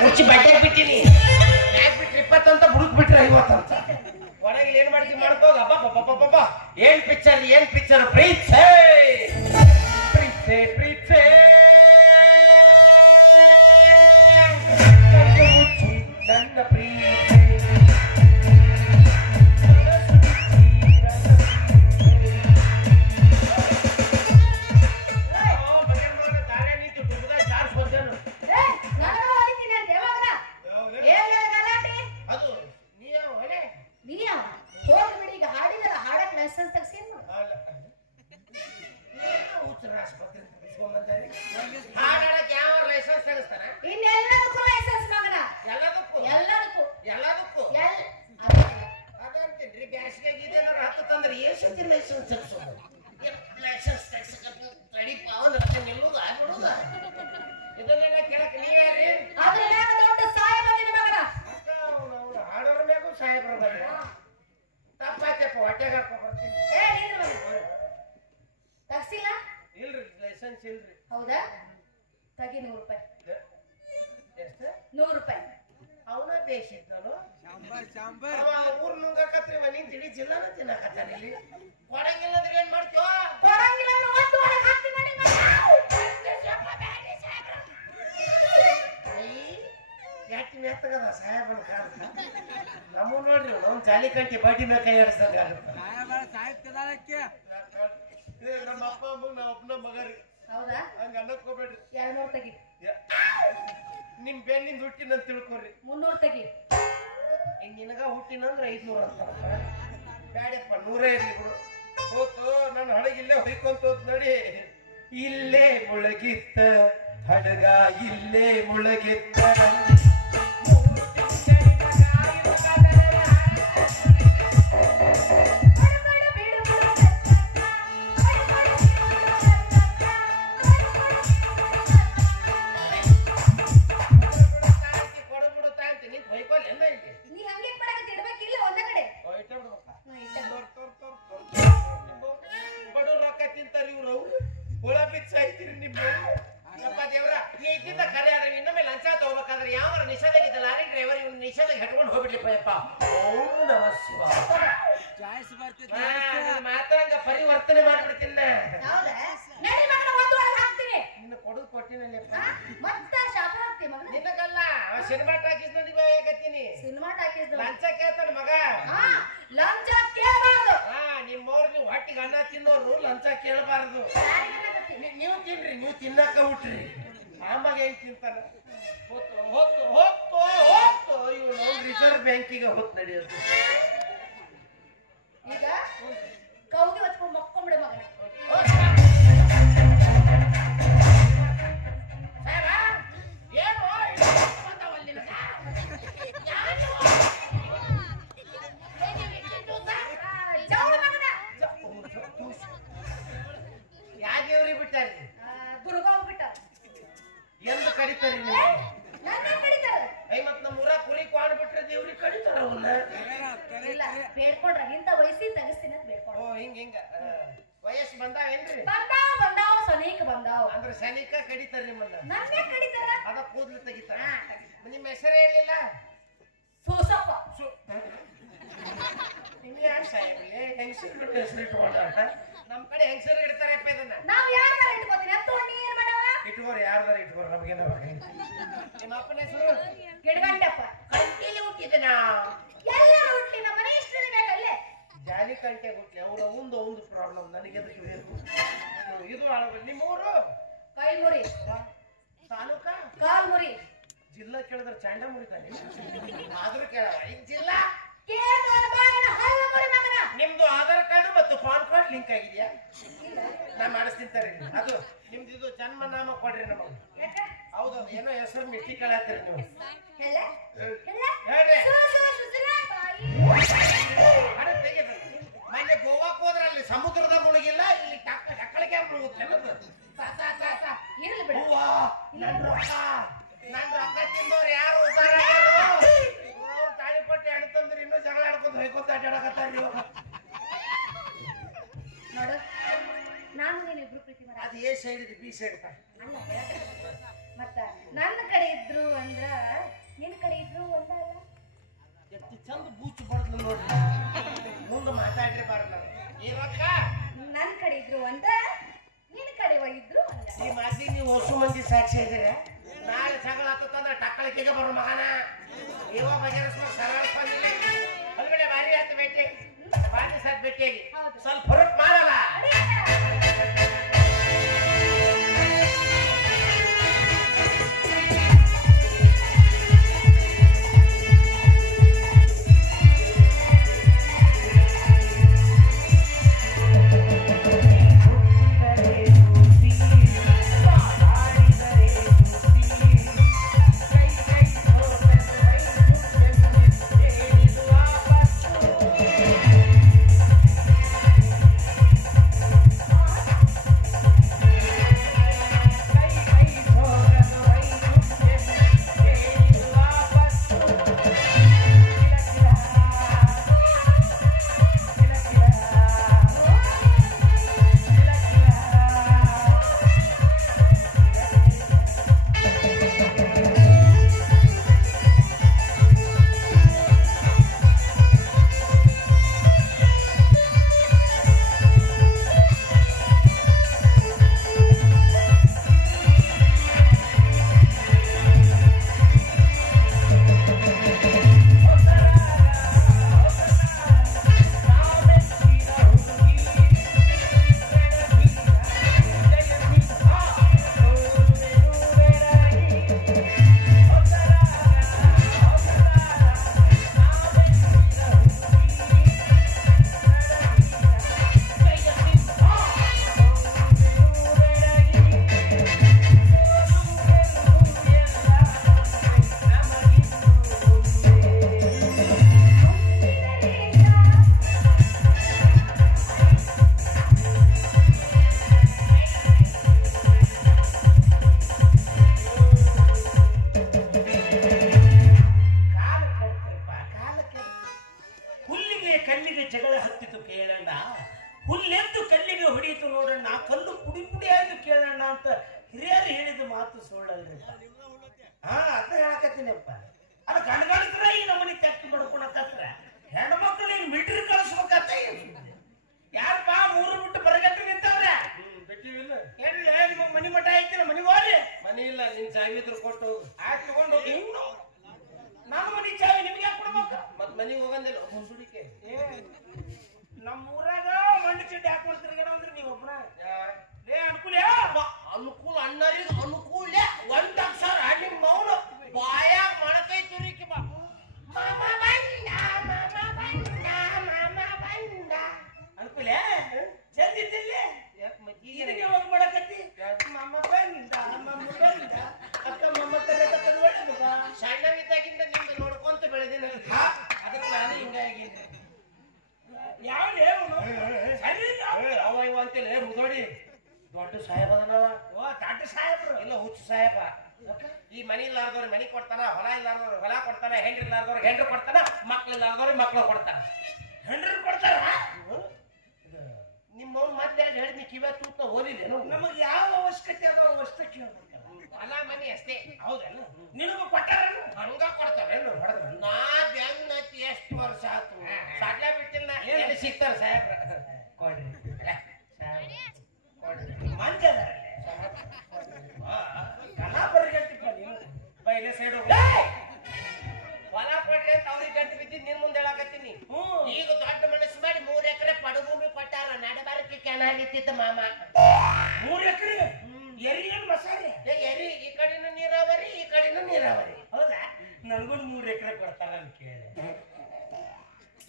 ಕುರ್ಚಿ ಬಟ್ಟೆ ಬಿಟ್ಟಿನಿ ಮ್ಯಾಗ್ ಬಿಟ್ರೆ 20 ಅಂತ ಬುಡುಕ್ ಬಿಟ್ರೆ 50 ಅಂತ ಒಳಗೆ ಏನ್ ಮಾಡ್ತೀವಿ ಮಾಡ್ಕೋಗ ಅಬ್ಬಬ್ಬಬ್ಬಬ್ಬ ಏನ್ ಪಿಕ್ಚರ್ ಪ್ರೀತ್ಸೆ ಪ್ರೀತ್ಸೆ ಪ್ರೀತ್ಸೆ ನನ್ನ ಪ್ರೀತಿ ಹೌದಾ ತಗಿ 100 ರೂಪಾಯಿ 100 ರೂಪಾಯಿ ಅವನ ಬೇಸಿದ್ದನು ಊರ್ ನುಂಗಕತ್ರಿ ನೀನ್ ತಿಳಿ ಜಿಲ್ಲಾನ ತಿನ್ನಕತ್ತಾನ ಇಲ್ಲಿ ಕೊಡಂಗಿಲ್ಲ ಅಂದ್ರೆ ಏನ್ ಮಾಡ್ತೀವ ಕೊಡಂಗಿಲ್ಲ ಅಂದ್ರೆ ಒಂದು ಒಳಗೆ ಹಾಕ್ತೀನಿ ಯಾಕೆ ಮೆತ್ತಗದ ಸಾಹೇಬನ ಕಾಲ ನಮ್ಮ ನೋಡ್ರಿ ನಾವು ಜಾಲಿ ಕಂಟಿ ಬಡ್ಡಿ ಮೇಲೆ ಕೈ ಆಡಿಸ್ದಂಗ ನಮ್ಮ ಅಪ್ಪ ಅಮ್ಮ ನಾವ್ ಒಬ್ಬನ ಮಗರಿ ಹೌದಾ ಹಂಗ ಅನ್ನಕೋಬೇಡ್ರಿ 200 ತೆಗಿ ನಿಮ್ ಬೆನ್ನಿಂದ ಹುಟ್ಟಿನಂತ ತಿಳ್ಕೊರಿ 300 ತೆಗಿ ನಿನಗ ಹುಟ್ಟಿನಂದ್ರ 500 ಅಂತ ಬ್ಯಾಡಪ್ಪ 100 ಇರ್ಲಿ ಬಿಡು ಹೋತು ನನ್ನ ಹಡಗ ಇಲ್ಲೇ ಹೊಯ್ಕೊಂತ ಹೋತ್ ನೋಡಿ ಇಲ್ಲೇ ಮುಳಗಿತ್ತ ಹಡಗ ಇಲ್ಲೇ ಮುಳಗಿತ್ತ ಮಾತಾಂಗ ಪರಿವರ್ತನೆ ಮಾಡ್ಬಿಡ್ತೀನಿ ನಿನ್ನ ಕೊಡುದು ಕೊಟ್ಟಿನಲ್ಲಿ ನಿನಗಲ್ಲ ಸಿನಿಮಾ ಟಾಕೀಸ್ ನೋಡಿ ಸಿನಿಮಾ ಟಾಕೀಸ್ ಲಂಚ ಕೇಳ್ತಾನ ಮಗ ಲಂಚ ಕೇಳಬಾರ್ದು ನಿಮ್ಮವ್ರು ನೀವು ಹೊಟ್ಟಿಗೆ ಅನ್ನ ತಿನ್ನೋರು ಲಂಚ ಕೇಳಬಾರ್ದು ನೀವು ತಿನ್ರಿ ನೀವು ತಿನ್ನಕ ಹುಟ್ರಿ ಆಮಾಗ ಹೆಂಗ್ ತಿಂತಾನ ಹೊತ್ತು ಹೊತ್ತು ಹೊತ್ತು ಹೊತ್ತು ಇವನು ರಿಸರ್ವ್ ಬ್ಯಾಂಕಿಗೆ ಹೊತ್ತು ನಡೆಯೋದು ಈಗ ಕೌಗೆ ಹೊತ್ಕೊಂಡು ಮಕ್ಕೊಂಬಿಡ ಮಗನ ಯಾವ್ರಿ ಬಿಟ್ಟಾರಿ ದುರ್ಗಾವ್ ಬಿಟ್ಟ ಎಂದು ಕಡಿತಾರಿ ಮತ್ ನಮ್ಮೂರ ಕುರಿ ಕಾಡ್ಬಿಟ್ರೆ ದೇವ್ರಿಗೆ ಕಡಿತಾರ ಅವನ್ನ ಇಲ್ಲ ಬೇಡ್ಕೊಂಡ್ರ ಇಂತ ವಯಸ್ಸಿ ತಗಸ್ತೀನಿ ಅಂತ ಬೇಡ್ಕೊಂಡ್ರ ಓ ಹಿಂಗ ವಯಸ್ಸು ಬಂದಾವೇನ್ರಿ ಬಂದಾವ ಸನೀಕ ಬಂದಾವ ಅಂದ್ರೆ ಸನಿಕ ಕಡಿತಾರ ನಿಮ್ಮನ್ನ ನನ್ನೇ ಕಡಿತಾರ ಅದ ಕೂದ್ಲು ತೆಗಿತಾರ ನಿಮ್ಮ ಹೆಸರೇ ಹೇಳಿಲ್ಲ ಸೂಸಪ್ಪ ನಿಮ್ಗೆ ಯಾರು ಸಾಹೇಬ್ಲೆ ಹೆಂಗಸರು ಹೆಸರು ಇಟ್ಕೊಂಡ ನಮ್ ಕಡೆ ಹೆಂಗಸರು ಇಡ್ತಾರಪ್ಪ ಇದನ್ನ ನಾವ್ ಯಾರ್ದಾರ ಇಟ್ಕೋತೀನಿ ಅಂತ ನೀ ಏನ್ ಮಾಡವ ಇಟ್ಕೋರಿ ಯಾರ್ದಾರ ಇಟ್ಕೋರಿ ನಮ್ಗೇನ ನಿಮ್ಮ ಅಪ್ಪನ ಹೆಸರು ಗಿಡಗಂಟಪ್ಪ ಕಂಟಿಲಿ ಹುಟ್ಟಿದನ ಎಲ್ಲ ಹುಟ್ಲಿ ನಮ್ಮ ಮನೆ ಇಷ್ಟ ಬೇಕಲ್ಲೇ ಜಾಲಿ ಕಂಟೆ ಹುಟ್ಲಿ ಅವ್ರ ಒಂದು ಪ್ರಾಬ್ಲಮ್ ನನಗೆ ಎದಕ್ಕೆ ಬೇಕು ಇದು ನಿಮ್ಮೂರು ಕೈಮುರಿ ತಾಲೂಕ ಕಾಲ್ಮುರಿ ಜಿಲ್ಲಾ ಕೇಳಿದ್ರೆ ಚಾಂಡ ಮುರಿತಾನೆ ಆದ್ರೂ ಕೇಳ ಜಿಲ್ಲಾ ನಿಮ್ದು ಆಧಾರ್ ಕಾರ್ಡ್ ಮತ್ತು ಪಾನ್ ಕಾರ್ಡ್ ಲಿಂಕ್ ಆಗಿದೆಯಾ ನಾ ಮಾಡಿಸ್ತಿಂತಾರೆ ಅದು ನಿಮ್ದು ಇದು ಜನ್ಮ ನಾಮ ಕೊಡ್ರಿ ನಮಗೆ ಹೌದು ಏನೋ ಹೆಸರು ಮಿಟ್ಟಿ ಕೇಳತ್ತೀರಿ ನೀವು ಮೊನ್ನೆ ಗೋವಾಕ್ ಹೋದ್ರ ಅಲ್ಲಿ ಸಮುದ್ರದ ಮುಳುಗಿಲ್ಲ ಇಲ್ಲಿ ಟಕ್ಕಳಿಗೆ ಮುಳುಗುತ್ತೆ ನನ್ ರೊಕ್ಕ ತಿಂದವ್ರು ಯಾರು ತಾಳಿ ಪಟ್ಟಿ ಅಡ್ತಂದ್ರೆ ಇನ್ನೂ ಜಗಳ ಆಡ್ಕೊಂಡು ಹೊಯ್ಕೊಂತ ಅಡ್ಡಾಡಕತ್ತಾರ ನೋಡು ನಾನು ನೀನು ಇಬ್ರು ಪ್ರೀತಿ ಮಾಡ ಅದು ಎ ಸೈಡ್ ಇದೆ ಬಿ ಸೈಡ್ ಅಲ್ಲ ಮತ್ತ ನನ್ನ ಕಡೆ ಇದ್ರು ಅಂದ್ರ ಚಂದ ಬೂಚ್ ಬರ್ತದ ನೋಡ್ರಿ ಮುಂದೆ ಮಾತಾಡಿರ್ಬಾರ್ದು ಇವಾಗ ನನ್ ಕಡೆ ಇದ್ರು ಒಂದ ನಿನ್ ಕಡೆ ಇದ್ರು ಒಂದ ಈ ಮಾತಿ ನೀವು ಹೊಸ ಮಂದಿ ಸಾಕ್ಷಿ ಇದ್ದೀರ ನಾಳೆ ಜಗಳ ಹತ್ತಂದ್ರೆ ಟಕ್ಕಳಿಕೆಗೆ ಬರೋ ಮಗನ ಇವ ಬಗೆಹರಿಸ್ಬೇಕು ಸರಳ ಹೊರಗಡೆ ಭಾರಿ ಆಯ್ತು ಭೇಟಿ ಬಾರಿ ಸತ್ ಭೇಟಿಯಾಗಿ ಸ್ವಲ್ಪ ಹೊರಟ್ ಮಾಡಲ್ಲ ಈ ಮನಿ ಇಲ್ಲಾರ್ದವ್ರಿಗೆ ಮನಿ ಕೊಡ್ತಾನ, ಹೊಲ ಇಲ್ಲಾರ್ದವ್ರಿಗೆ ಹೊಲ ಕೊಡ್ತಾನ, ಹೆಂಡ್ರಿ ಇಲ್ಲಾರ್ದವ್ರಿಗೆ ಹೆಂಡ್ರು ಕೊಡ್ತಾನ, ಮಕ್ಳು ಇಲ್ಲಾರ್ದವ್ರಿಗೆ ಮಕ್ಳು ಕೊಡ್ತಾನ. ಹೆಂಡ್ರು ಕೊಡ್ತಾರ. ನಿಮ್ಮ ಮತ್ತೆ ಹೇಳಿದ್ ನೀ ಕಿವ್ಯಾ ತೂತ ಓದಿದೇನು? ನಮಗೆ ಯಾವ ಅವಶ್ಯಕತೆ ಅದ ಅವಷ್ಟೇ ಕೇಳ್ಬೇಕು. ಹೊಲ ಮನಿ ಅಷ್ಟೇ. ಹೌದಲ್ಲ? ನಿನಗೂ ಕೊಟ್ಟಾರ? ಹಂಗ ಕೊಡ್ತಾರೆ. ನಾ ಬ್ಯಾಂಕ್ ನೈತಿ ಎಷ್ಟು ವರ್ಷ ಆತು ಸಾಡ್ಲ ಬಿಟ್ಟಿಲ್ಲ. ಎಲ್ಲಿ ಸಿಗ್ತಾರ ಸಾಹೇಬ್ರ? ಕೊಡ್ರಿ ಕೊಡ್ರಿ ಮಂಜದ ಪೈಲೆ ಸೈಡ್ ಹೊಲ ಕೊಡ್ರಿ ಅಂತ ಅವ್ರಿಗೆ ಗಂಟು ಬಿದ್ದಿದ್ದು ನಿನ್ ಮುಂದೆ ಹೇಳಕತ್ತೀನಿ. ಈಗ ದೊಡ್ಡ ಮನಸ್ಸು ಮಾಡಿ 3 ಎಕರೆ ಪಡಭೂಮಿ ಕೊಟ್ಟಾರ. ನಡಬಾರಕ್ಕೆ ಕೆನಾಲ್ ಇತ್ತಿದ್ದ ಮಾಮ. 3 ಎಕರೆ ಎರಿ ಏನ್ ಮಸಾಲೆ ಎರಿ. ಈ ಕಡೆನೂ ನೀರಾವರಿ, ಈ ಕಡೆನೂ ನೀರಾವರಿ. ಹೌದಾ? ನನ್ಗೂ 3 ಎಕರೆ ಕೊಡ್ತಾರ ಅಂತ ಕೇಳಿ.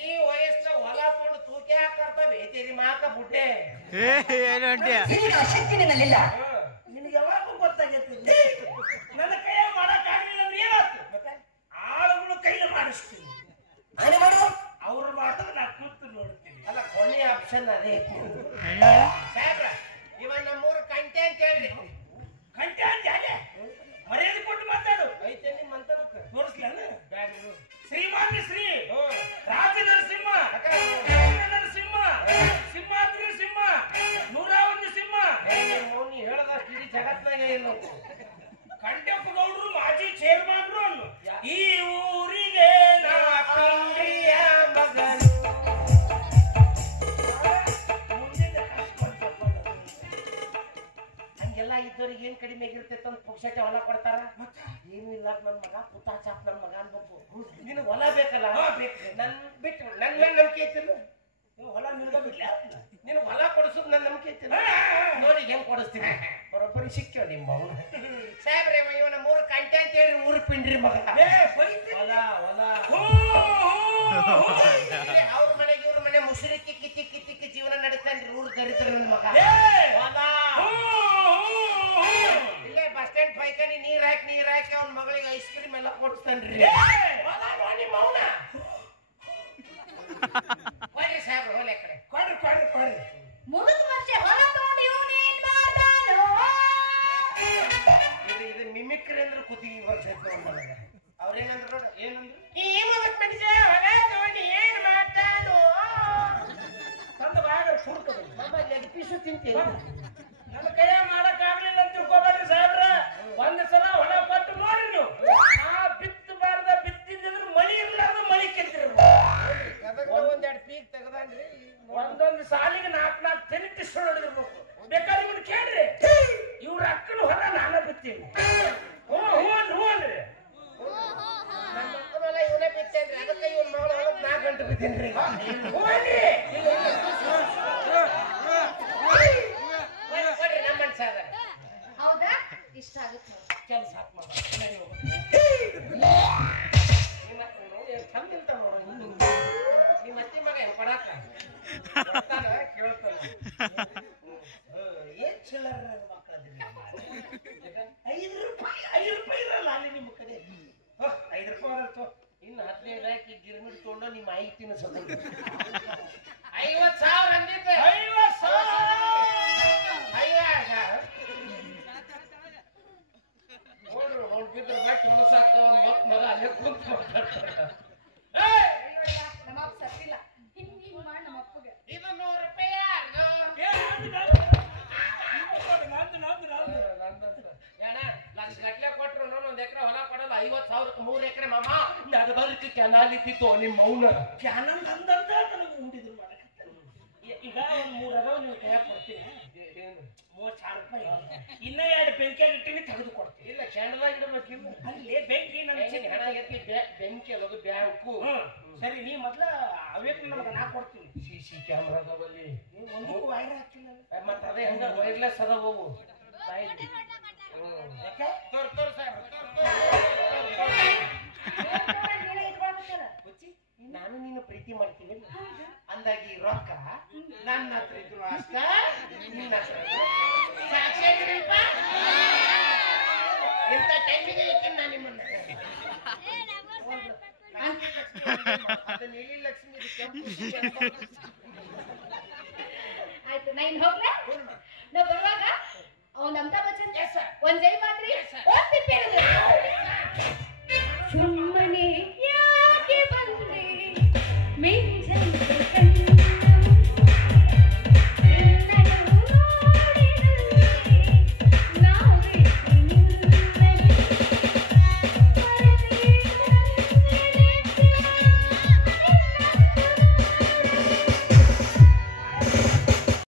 ಈ ವಯಸ್ಸ ಹೊಲ ಕೊಂಡು ತೂಕೆ ಹಾಕರ್ತವೆ ತೆರಿ ಮಾಕ ಬುಡ್ಡೆ. ಶಕ್ತಿ ನಿನ್ನಲ್ಲಿಲ್ಲ. ನಿನಗೆ ಯಾವಾಗ ಗೊತ್ತಾಗೈತಿ? ನನ್ನ ಕೈಯ ಮಾಡಕ್ಕಾಗಲಿಲ್ಲ ಅಂದ್ರೆ ಏನಾಯ್ತು? ಮತ್ತೆ ಆಳುಗಳು ಕೈಲಿ ಮಾಡಿಸ್ತೀನಿ. ಅವ್ರು ಮಾಡಿದ್ರೆ ನಾ ಕೂತು ನೋಡ್ತೀನಿ. ಅಲ್ಲ ಕೊನೆಯ ಆಪ್ಷನ್ ಅದೇ. ಸಾಹೇಬ್ರ ಇವ ನಮ್ಮೂರು ಕಂಟೆ ಅಂತ ಹೇಳ್ರಿ. ಕಂಟೆ ಅಂತ ಹೇಳಿ ಮರ್ಯಾದೆ ಕೊಟ್ಟು ಮಾತಾಡು. ಐತೆ ನಿಮ್ಮ ಮಂತನಕ್ಕೆ ತೋರಿಸ್ಲೇನು? ಶ್ರೀಮಾನ್ಯ ಶ್ರೀ ರಾಜನರಸಿಂಹ, ನರಸಿಂಹ, ಸಿಂಹಾದ್ರಿ ಸಿಂಹ, 101 ಸಿಂಹ. ನೀ ಹೇಳದಷ್ಟು ಇಡೀ ಜಗತ್ನಾಗ ಇಲ್ಲ. ಕಂಟೆಪ್ಪ ಗೌಡ್ರು ಮಾಜಿ ಚೇರ್ಮನ್ರು. ಈ ಊರಿಗೆ ನಾ ಪಿಂಡಿ ಇದ್ದವ್ರಿಗೆ ಏನ್ ಕಡಿಮೆ ಆಗಿರ್ತೈತೆ ಅಂತ ಪುಕ್ಷಟೆ ಹೊಲ ಕೊಡ್ತಾರ ಏನು ಇಲ್ಲ ನನ್ ಮಗ ಪುಟ್ಟ ಚಾಪ್ ನನ್ ಮಗ ಅನ್ಬೇಕು ನಿನ್ ಹೊಲ ಬೇಕಲ್ಲ ನನ್ ಬಿಟ್ಟು ನನ್ ಮೇಲೆ ನಂಬಿಕೆ ಐತಿಲ್ಲ ಹೊಲ ನಿಲ್ದ ಬಿಡ್ಲ ನಿನ್ ಹೊಲ ಕೊಡಿಸೋದು ನನ್ ನಂಬಿಕೆ ಐತಿಲ್ಲ ನೋಡಿ ಹೆಂಗ್ ಕೊಡಿಸ್ತೀನಿ ಬರೋಬ್ಬರಿ ಸಿಕ್ಕೋ ನಿಮ್ಮ ಸಾಹೇಬ್ರೆ ಇವನ 3 ಕಂಟೆ ಅಂತ ಹೇಳಿ ಊರು ಪಿಂಡ್ರಿ ಮಗ ಹೊಲ ಹೊಲ ಅವ್ರ ಮನೆಗೆ ಇವ್ರ ಮನೆ ಮುಸುರಿ ತಿಕ್ಕಿ ತಿಕ್ಕಿ ತಿಕ್ಕಿ ಜೀವನ ನಡೆಸ್ತಾನ್ರಿ ಊರು ದರಿದ್ರ ನನ್ ಮಗ ಇಲ್ಲೇ ಬಸ್ ಸ್ಟ್ಯಾಂಡ್ ಪೈಕಾನಿ ನೀರ್ ಹಾಕಿ ಅವ್ನ ಮಗಳಿಗೆ ಐಸ್ ಕ್ರೀಮ್ ಎಲ್ಲ ಕೊಡಿಸ್ತಾನ್ರಿ ಕೊಡ್ರಿ ಸಾಹೇಬ್ರು ಹೊಲ ಕಡೆ ಕೊಡ್ರಿ ಮುದುಕ ವರ್ಷ ಹೊಲ ತಗೊಂಡು ಇವನೇನ್ ಮಾಡ್ತಾನೋ ಇದು ಮಿಮಿಕ್ರಿ ಅಂದ್ರೆ ಕುತ್ತಿಗೆ ಬರ್ತೈತೆ ಅವ್ರೇನಂದ್ರು ನೋಡ ಏನಂದ್ರು ಈ ಮುದುಕ ಮನುಷ್ಯ ಹೊಲ ತಗೊಂಡು ಏನ್ ಮಾಡ್ತಾನೋ ತಂದ ಬಾಯಾಗ ಸುಡ್ತದ ನಮ್ಮ ಲೆಗ್ ಪೀಸು ತಿಂತೀನಿ ನನ್ನ ಕೈಯ ಮಾಡಕ್ ಆಗ್ಲಿಲ್ಲ ಅಂತ ತಿಳ್ಕೊಬೇಡ್ರಿ ಸಾಹೇಬ್ರ ಒಂದ್ ಸಲ ಹೊಲ ಕೊಟ್ಟು ನೋಡ್ರಿ ನೀವು ನಾ ಬಿತ್ತಬಾರ್ದ ಬಿತ್ತಿದ್ರೆ ಮಳಿ ಇರ್ಲಾರ್ದ ಮಳಿ ಕೆತ್ತಿರ ಒಂದೆರಡು ಪೀಕ್ ತೆಗದಾನ್ರಿ ಒಂದೊಂದು ಸಾಲಿಗೆ 4 ತೆನಿ ಟಿಸ್ಕೊಂಡು ಹೊಡೆದಿರ್ಬೇಕು ಬೇಕಾದ್ರೆ ಇವ್ರು ಕೇಳ್ರಿ ಇವ್ರ ಅಕ್ಕನ ಹೊಲ ನಾನೇ ಬಿತ್ತೀನಿ ಹ್ಞೂನ್ರಿ ನಮ್ಮ ಅಕ್ಕನ ಇವನೇ ಬಿತ್ತೇನ್ರಿ ಅದಕ್ಕೆ ಇವ್ನ ಮಗಳ ಹೊಲಕ್ಕೆ 4 ಗಂಟೆ ಬಿತ್ತೀನ್ರಿ ಕೊಡ್ರಿ ನಮ್ಮ ಮನ್ಸಾಗ ಹೌದಾ ಇಷ್ಟ ಆಗುತ್ತೆ ಕೆಲಸ ಚಂದ ಇರ್ತಾವ ನೋಡು ನಿಮ್ಮ ಅತ್ತಿ ಮಗ ಏನ್ ಕೊಡಾಕ ಕೇಳ್ತಾನ ಏನ್ ಚಿಲ್ಲರ ಮಕ್ಕಳದ್ರಿ 5 ರೂಪಾಯಿ ಇರಲ್ಲ ಅಲ್ಲಿ ನಿಮ್ಮ ಕಡೆ 5 ರೂಪಾಯಿ ಇನ್ನು 15 ಹಾಕಿ ಗಿರ್ಮಿಟ್ ತಗೊಂಡು ನಿಮ್ಮ ಐದು ತಿನ್ನಿಸೋದು 50,000 ಅಂದಿದ್ದೆ 50,000 ನೋಡ್ಬಿದ್ರೆ ಬಟ್ ಹೊಲಸಾಕ ಒಂದು ಮತ್ ಮಗ ಅಲ್ಲೇ ಕುಂತ ನಮ್ಮ ಅಪ್ಪ ಸತ್ತಿಲ್ಲ ಹಿಂಗ್ ಮಾಡಿ ನಮ್ಮ ಅಪ್ಪಗೆ ಇದು 100 ರೂಪಾಯಿ ಲಕ್ಷ ಗಟ್ಲೆ ಕೊಟ್ರು ಒಂದ್ ಎಕರೆ ಹೊಲ ಕೊಡಲ್ಲ 50,000 3 ಎಕರೆ ಮಾಮ ನಡಬರ್ಕ ಕೆನಾಲ್ ಇದ್ದಿತ್ತು ನಿಮ್ಮ ಮೌನ ಕ್ಯಾನಲ್ ಅಂದಂತ ನನಗೆ ಉಂಡಿದ್ರು ಈಗ ಒಂದ್ 3 ಅದಾವ ನೀವು ಕೈಯಾಗ ಕೊಡ್ತೀನಿ 30,000 ರೂಪಾಯಿ ಇನ್ನ 2 ಬೆಂಕಿಯಾಗಿ ಇಟ್ಟಿನಿ ತೆಗೆದು ಕೊಡ್ತೀನಿ ಇಲ್ಲ ಕ್ಯಾಂಡಲಾಗಿ ಇಡಬೇಕಿಲ್ಲ ಅಲ್ಲಿ ಬೆಂಕಿ ನನ್ನ ಹಣ ಎತ್ತಿ ಬೆಂಕಿ ಅಲ್ಲದು ಬ್ಯಾಂಕು ಸರಿ ನೀ ಮೊದ್ಲ ಅವೇಕ್ ನಮ್ಗೆ ನಾ ಕೊಡ್ತೀನಿ CC ಕ್ಯಾಮ್ರಾದಲ್ಲಿ ಒಂದಕ್ಕೂ ವೈರ್ ಹಾಕಿಲ್ಲ ಮತ್ತೆ ಅದೇ ಹಂಗ ವೈರ್ಲೆಸ್ ಅದಾವು ನಾನು ನೀನು ಪ್ರೀತಿ ಮಾಡ್ತೀನಿ ಅಂದಾಗಿ ರೊಕ್ಕ ನನ್ನ ಹತ್ರ ಇದ್ರು ಅಷ್ಟ ನಿನ್ನ ಇಂಥ ಟೈಮಿಗೆ ಇಟ್ಟು ನಾನು ನಿಮ್ಮನ್ನ ನೀಲಿ ಲಕ್ಷ್ಮಿ ಆಯ್ತು ನಾ ಇನ್ ಹೋಗ್ಲಾ ನಾ ಬರುವಾಗ ಅವ್ನ ಅಮಿತಾಬ್ ಬಚ್ಚನ್ ಒಂದ್ ಜೈ ಮಾತ್ರಿ ಒಂದ್ ತಿಪ್ಪೆ